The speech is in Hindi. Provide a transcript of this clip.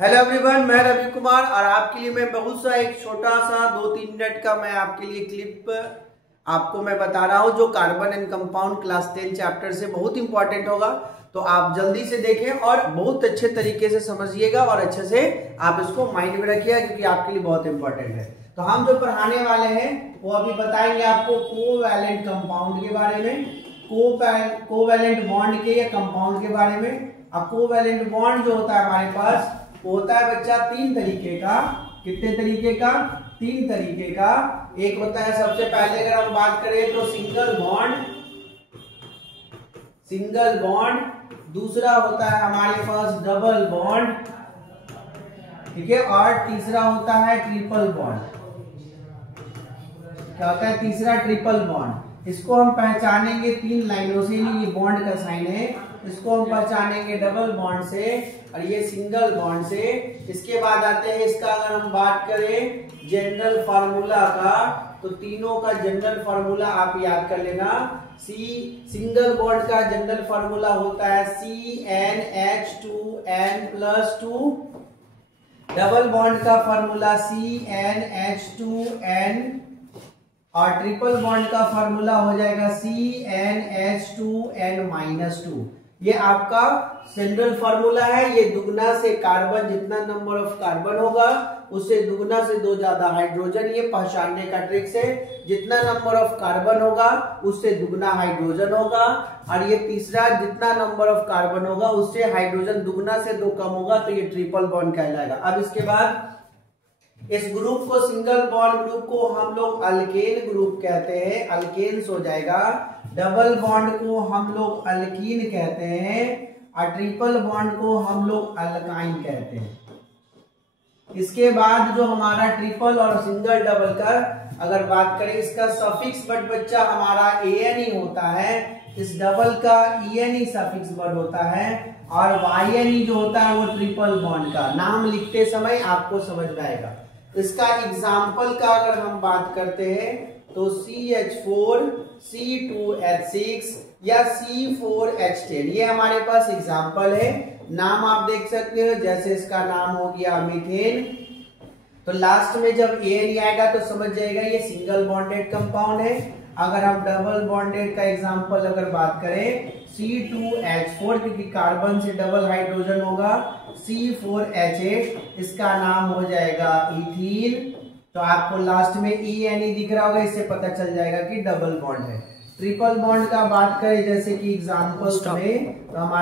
हेलो एवरीवन, मैं रवि कुमार और आपके लिए मैं बहुत सा एक छोटा सा 2-3 मिनट का मैं आपके लिए क्लिप आपको मैं बता रहा हूं जो carbon and compound class 10 chapter से बहुत इंपॉर्टेंट होगा। तो आप जल्दी से देखें और बहुत अच्छे तरीके से समझिएगा और अच्छे से आप इसको माइंड में रखिएगा क्योंकि आपके लिए बहुत इंपॉर्टेंट है। तो हम जो पढ़ाने वाले हैं वो अभी बताएंगे आपको कोवैलेंट कंपाउंड के बारे में, कोवैलेंट बॉन्ड के या कंपाउंड के बारे में। अब कोवैलेंट बॉन्ड जो होता है हमारे पास होता है बच्चा 3 तरीके का। कितने तरीके का? 3 तरीके का। एक होता है सबसे पहले अगर हम बात करें तो सिंगल बॉन्ड। दूसरा होता है हमारे पास डबल बॉन्ड, ठीक है, और तीसरा होता है ट्रिपल बॉन्ड। क्या होता है तीसरा? Triple bond. इसको हम पहचानेंगे 3 लाइनों से, ये बॉन्ड का साइन है। इसको हम पहचानेंगे डबल बॉन्ड से और ये सिंगल बॉन्ड से। इसके बाद आते हैं इसका अगर हम बात करें जनरल फार्मूला का, तो तीनों का जनरल फार्मूला आप याद कर लेना। सिंगल बॉन्ड का जनरल फार्मूला होता है CnH2n+2। डबल बॉन्ड का फार्मूला CnH2n और ट्रिपल बॉन्ड का फार्मूला हो जाएगा CnH2n-2। ये आपका जनरल फार्मूला है। ये दुगना से कार्बन, जितना नंबर ऑफ कार्बन होगा उससे दुगना से 2 ज्यादा हाइड्रोजन, ये पहचानने का ट्रिक्स है। जितना नंबर ऑफ कार्बन होगा उससे दुगना हाइड्रोजन होगा। और ये तीसरा, जितना नंबर ऑफ कार्बन होगा उससे हाइड्रोजन दुगना से 2 कम होगा, तो ये ट्रिपल बॉन्ड कहलाएगा। अब इसके बाद इस ग्रुप को, सिंगल बॉन्ड ग्रुप को हम लोग अल्केन ग्रुप कहते हैं, अल्केन्स हो जाएगा। डबल बॉन्ड को हम लोग अल्कीन कहते हैं और ट्रिपल बॉन्ड को हम लोग अल्काइन कहते हैं। इसके बाद जो हमारा ट्रिपल और सिंगल डबल का अगर बात करें, इसका सफिक्स वर्ड बच्चा हमारा an ही होता है। इस डबल का en सफिक्स वर्ड होता है और yn जो होता है वो ट्रिपल बॉन्ड का। नाम लिखते समय आपको समझ में आएगा। इसका एग्जाम्पल का अगर हम बात करते हैं तो CH4 C2H6 या C4H10, ये हमारे पास एग्जाम्पल है। नाम आप देख सकते हो, जैसे इसका नाम हो गया मीथेन, तो लास्ट में जब एन आएगा तो समझ जाएगा ये सिंगल बॉन्डेड कंपाउंड है। अगर हम डबल बॉन्डेड का एग्जांपल अगर बात करें C2H4, क्योंकि कार्बन से डबल हाइड्रोजन होगा, C4H8, इसका नाम हो जाएगा इथीन। तो आपको लास्ट में ENE दिख रहा होगा, इससे पता चल जाएगा कि डबल बॉन्ड है। ट्रिपल बॉन्ड का बात करें जैसे कि एग्जांपल्स में, तो हमारे